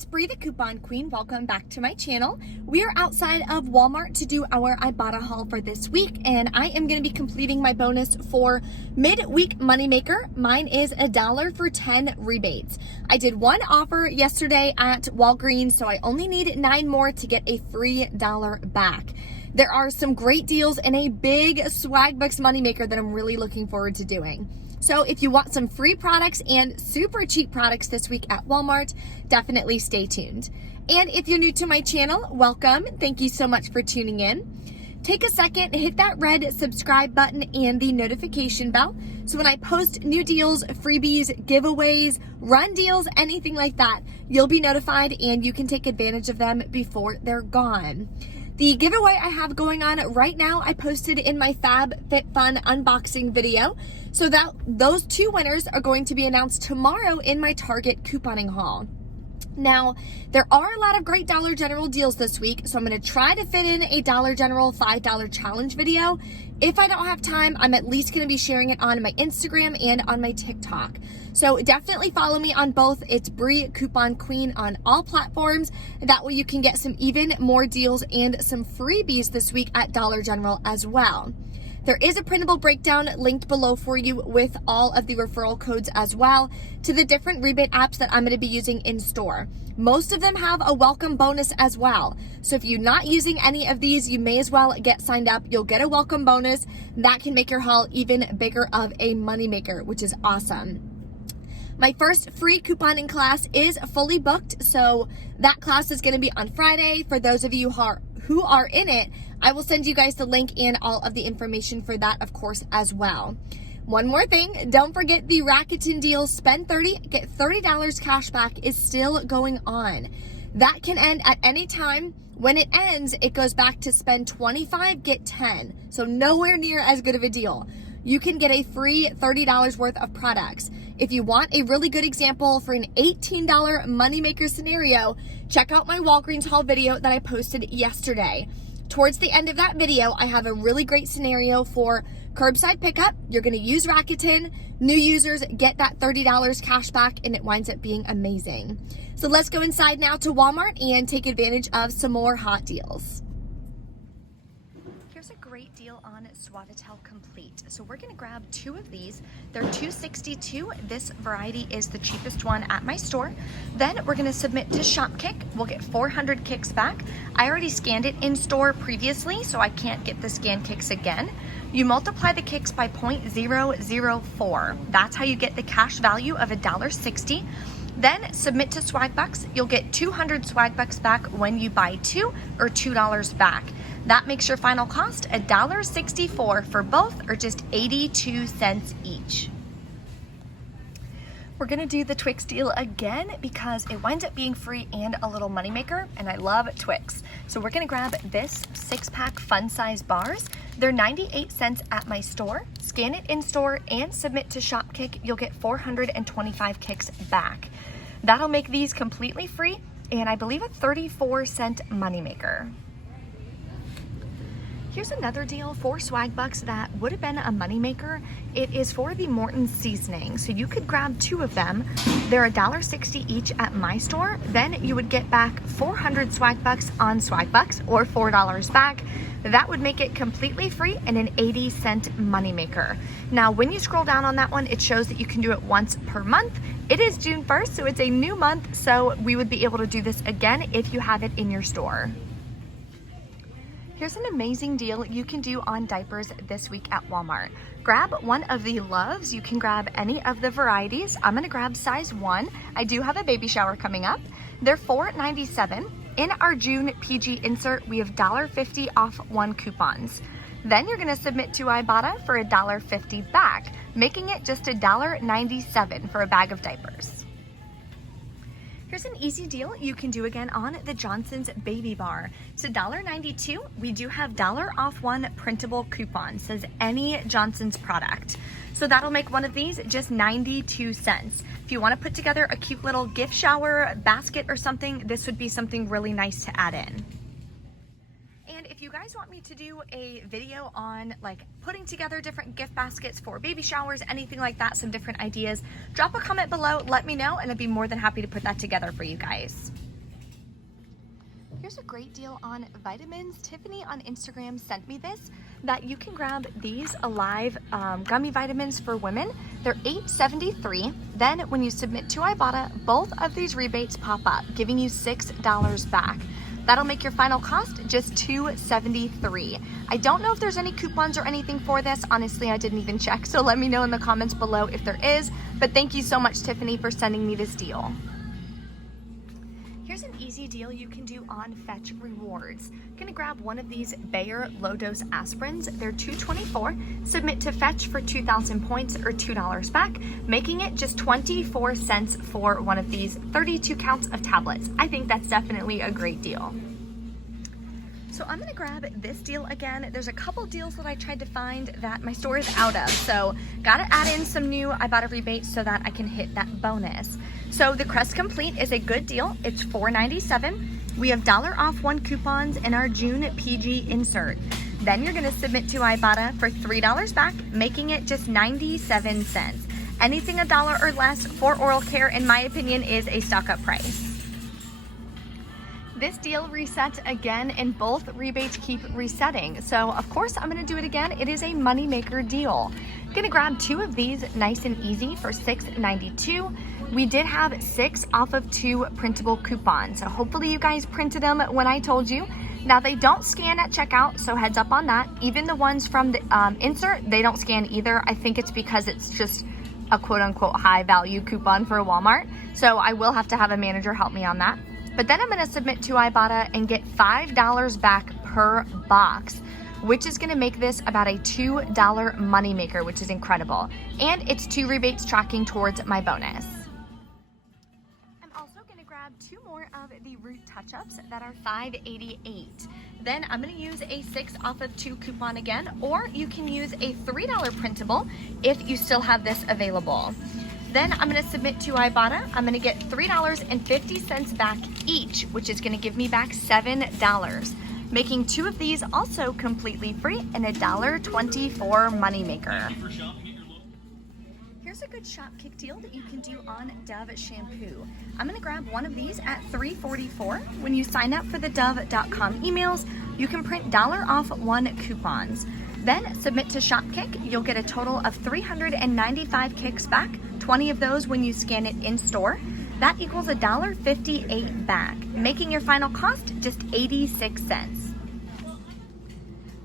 it's Bree the Coupon Queen. Welcome back to my channel. We are outside of Walmart to do our Ibotta haul for this week, and I am going to be completing my bonus for midweek moneymaker. Mine is $1 for 10 rebates. I did one offer yesterday at Walgreens, so I only need 9 more to get a free $1 back. There are some great deals and a big swag bucks moneymaker that I'm really looking forward to doing. So if you want some free products and super cheap products this week at Walmart, definitely stay tuned. And if you're new to my channel, welcome. Thank you so much for tuning in. Take a second, hit that red subscribe button and the notification bell. So when I post new deals, freebies, giveaways, run deals, anything like that, you'll be notified and you can take advantage of them before they're gone. The giveaway I have going on right now, I posted in my FabFitFun unboxing video. So that those 2 winners are going to be announced tomorrow in my Target couponing haul. Now, there are a lot of great Dollar General deals this week, so I'm going to try to fit in a Dollar General $5 challenge video. If I don't have time, I'm at least going to be sharing it on my Instagram and on my TikTok. So definitely follow me on both. It's Bree Coupon Queen on all platforms. That way you can get some even more deals and some freebies this week at Dollar General as well. There is a printable breakdown linked below for you with all of the referral codes as well to the different rebate apps that I'm going to be using in store. Most of them have a welcome bonus as well. So if you're not using any of these, you may as well get signed up. You'll get a welcome bonus. That can make your haul even bigger of a moneymaker, which is awesome. My first free couponing class is fully booked, so that class is going to be on Friday. For those of you who are in it, I will send you guys the link and all of the information for that, of course, as well. One more thing, don't forget the Rakuten deal, spend $30, get $30 cash back is still going on. That can end at any time. When it ends, it goes back to spend $25, get 10. So nowhere near as good of a deal. You can get a free $30 worth of products. If you want a really good example for an $18 moneymaker scenario, check out my Walgreens haul video that I posted yesterday. Towards the end of that video, I have a really great scenario for curbside pickup. You're going to use Rakuten. New users get that $30 cash back, and it winds up being amazing. So let's go inside now to Walmart and take advantage of some more hot deals. Here's a great deal on Suavitel Complete. So we're going to grab 2 of these. They're $2.62. This variety is the cheapest one at my store. Then we're going to submit to Shopkick. We'll get 400 kicks back. I already scanned it in store previously, so I can't get the scan kicks again. You multiply the kicks by 0.004. That's how you get the cash value of $1.60. Then submit to Swagbucks. You'll get 200 Swagbucks back when you buy 2 or $2 back. That makes your final cost $1.64 for both, or just 82 cents each. We're gonna do the Twix deal again because it winds up being free and a little moneymaker, and I love Twix. So we're gonna grab this 6-pack fun size bars. They're 98 cents at my store. Scan it in store and submit to Shopkick. You'll get 425 kicks back. That'll make these completely free, and I believe a 34-cent moneymaker. Here's another deal for Swagbucks that would have been a moneymaker. It is for the Morton seasoning. So you could grab 2 of them. They're $1.60 each at my store. Then you would get back 400 Swagbucks on Swagbucks, or $4 back. That would make it completely free and an 80-cent moneymaker. Now, when you scroll down on that one, it shows that you can do it once per month. It is June 1st, so it's a new month. So we would be able to do this again if you have it in your store. Here's an amazing deal you can do on diapers this week at Walmart. Grab one of the Loves. You can grab any of the varieties. I'm gonna grab size 1. I do have a baby shower coming up. They're $4.97. In our June PG insert, we have $1.50 off 1 coupons. Then you're gonna submit to Ibotta for $1.50 back, making it just $1.97 for a bag of diapers. Here's an easy deal you can do again on the Johnson's Baby Bar. It's $1.92. We do have $1 off 1 printable coupon. Says any Johnson's product. So that'll make one of these just 92 cents. If you want to put together a cute little gift shower basket or something, this would be something really nice to add in. And if you guys want me to do a video on like putting together different gift baskets for baby showers, anything like that, some different ideas, drop a comment below, let me know, and I'd be more than happy to put that together for you guys. Here's a great deal on vitamins. Tiffany on Instagram sent me this, that you can grab these Alive gummy vitamins for women. They're $8.73. Then when you submit to Ibotta, both of these rebates pop up, giving you $6 back. That'll make your final cost just $2.73. I don't know if there's any coupons or anything for this. Honestly, I didn't even check, so let me know in the comments below if there is. But thank you so much, Tiffany, for sending me this deal. Here's an easy deal you can do on Fetch Rewards. I'm gonna grab one of these Bayer low-dose aspirins. They're $2.24. Submit to Fetch for 2,000 points or $2 back, making it just 24 cents for one of these 32 counts of tablets. I think that's definitely a great deal. So I'm gonna grab this deal again. There's a couple deals that I tried to find that my store is out of, so gotta add in some new Ibotta rebates so that I can hit that bonus. So the Crest Complete is a good deal. It's $4.97. We have $1 off 1 coupons in our June PG insert. Then you're gonna submit to Ibotta for $3 back, making it just 97 cents. Anything $1 or less for oral care, in my opinion, is a stock-up price. This deal resets again, and both rebates keep resetting. So of course I'm gonna do it again. It is a moneymaker deal. I'm gonna grab 2 of these nice and easy for $6.92. We did have 6 off of 2 printable coupons. So hopefully you guys printed them when I told you. Now they don't scan at checkout, so heads up on that. Even the ones from the insert, they don't scan either. I think it's because it's just a quote unquote high value coupon for Walmart. So I will have to have a manager help me on that. But then I'm gonna submit to Ibotta and get $5 back per box, which is gonna make this about a $2 moneymaker, which is incredible. And it's 2 rebates tracking towards my bonus. I'm also gonna grab 2 more of the Root Touch-Ups that are $5.88. Then I'm gonna use a 6 off of 2 coupon again, or you can use a $3 printable if you still have this available. Then I'm gonna submit to Ibotta. I'm gonna get $3.50 back each, which is gonna give me back $7, making 2 of these also completely free and a $1.24 moneymaker. Here's a good shopkick deal that you can do on Dove shampoo. I'm gonna grab one of these at $3.44. When you sign up for the Dove.com emails, you can print $1 off 1 coupons. Then submit to Shopkick. You'll get a total of 395 kicks back, 20 of those when you scan it in store. That equals $1.58 back, making your final cost just 86 cents.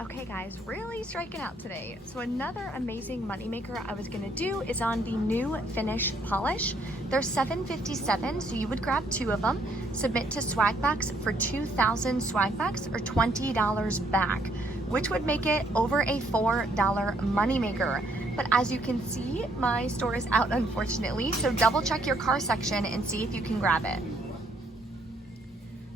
Okay guys, really striking out today. So another amazing moneymaker I was gonna do is on the new finish polish. They're $7.57, so you would grab 2 of them, submit to Swagbucks for 2,000 Swagbucks or $20 back, which would make it over a $4 moneymaker. But as you can see, my store is out unfortunately, so double check your car section and see if you can grab it.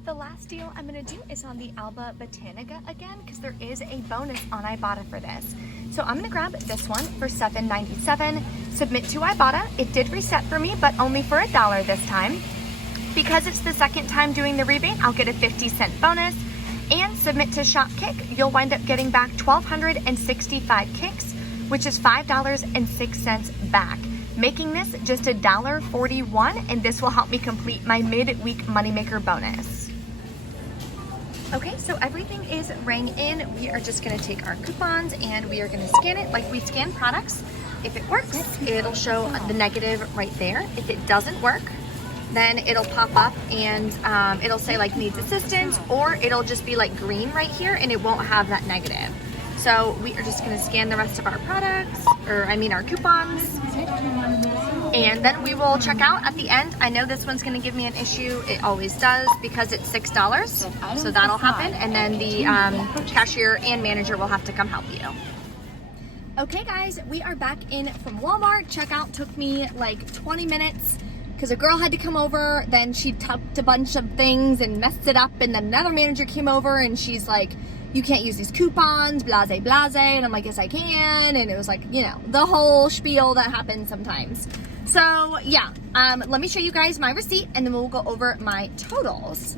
The last deal I'm gonna do is on the Alba Botanica again, because there is a bonus on Ibotta for this. So I'm gonna grab this one for $7.97, submit to Ibotta. It did reset for me, but only for $1 this time. Because it's the second time doing the rebate, I'll get a 50-cent bonus. And submit to Shopkick, you'll wind up getting back 1,265 kicks, which is $5.06 back, making this just $1.41, and this will help me complete my mid-week moneymaker bonus. Okay, so everything is rang in. We are just gonna take our coupons and we are gonna scan it like we scan products. If it works, it'll show the negative right there. If it doesn't work, then it'll pop up and it'll say like needs assistance, or it'll just be like green right here and it won't have that negative. So we are just gonna scan the rest of our products, or I mean our coupons, and then we will check out at the end. I know this one's gonna give me an issue. It always does because it's $6, so that'll happen, and then the cashier and manager will have to come help you. Okay guys, we are back in from Walmart. Checkout took me like 20 minutes. Because a girl had to come over, then she tucked a bunch of things and messed it up, and then another manager came over and she's like, you can't use these coupons, blase, blase, and I'm like, yes I can, and it was like, you know, the whole spiel that happens sometimes. So yeah, let me show you guys my receipt and then we'll go over my totals.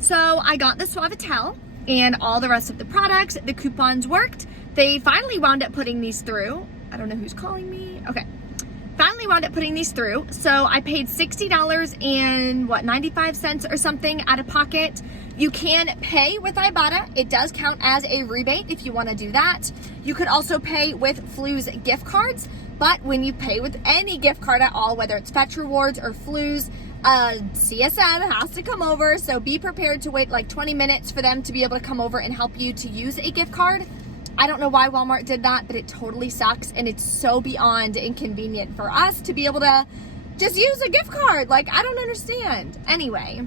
So I got the Suavitel and all the rest of the products. The coupons worked. They finally wound up putting these through. I don't know who's calling me. Okay. finally wound up putting these through. So I paid $60 and 95 cents or something out of pocket. You can pay with Ibotta. It does count as a rebate if you want to do that. You could also pay with Flu's gift cards, but when you pay with any gift card at all, whether it's Fetch Rewards or Flu's, CSM has to come over. So be prepared to wait like 20 minutes for them to be able to come over and help you to use a gift card. I don't know why Walmart did that, but it totally sucks, and it's so beyond inconvenient for us to be able to just use a gift card. Like, I don't understand. Anyway,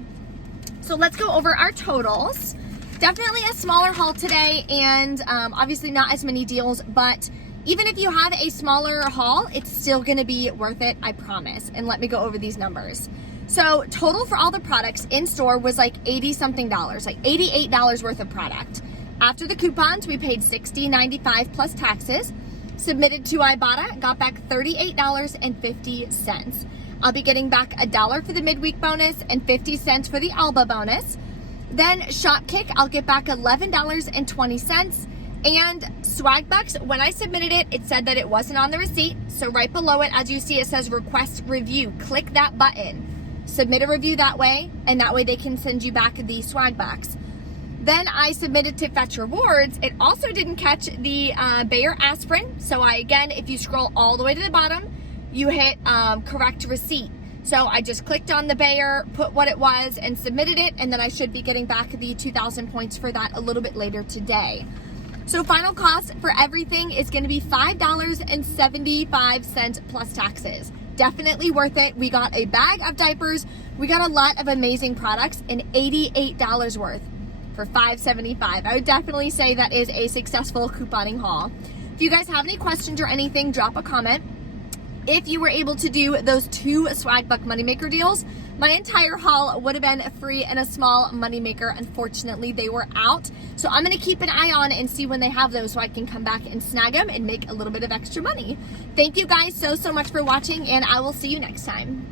so let's go over our totals. Definitely a smaller haul today, and obviously not as many deals, but even if you have a smaller haul, it's still gonna be worth it, I promise. And let me go over these numbers. So total for all the products in store was like 80 something dollars, like $88 worth of product. After the coupons, we paid $60.95 plus taxes. Submitted to Ibotta, got back $38.50. I'll be getting back $1 for the midweek bonus and 50 cents for the Alba bonus. Then Shopkick, I'll get back $11.20. And Swag Bucks, when I submitted it, it said that it wasn't on the receipt. So right below it, as you see, it says request review. Click that button. Submit a review that way, and that way they can send you back the Swag Bucks. Then I submitted to Fetch Rewards. It also didn't catch the Bayer aspirin. So again, if you scroll all the way to the bottom, you hit correct receipt. So I just clicked on the Bayer, put what it was, and submitted it, and then I should be getting back the 2,000 points for that a little bit later today. So final cost for everything is gonna be $5.75 plus taxes. Definitely worth it. We got a bag of diapers, we got a lot of amazing products, and $88 worth for $5.75. I would definitely say that is a successful couponing haul. If you guys have any questions or anything, drop a comment. If you were able to do those 2 Swag Buck Moneymaker deals, my entire haul would have been free and a small moneymaker. Unfortunately, they were out. So I'm gonna keep an eye on and see when they have those so I can come back and snag them and make a little bit of extra money. Thank you guys so much for watching, and I will see you next time.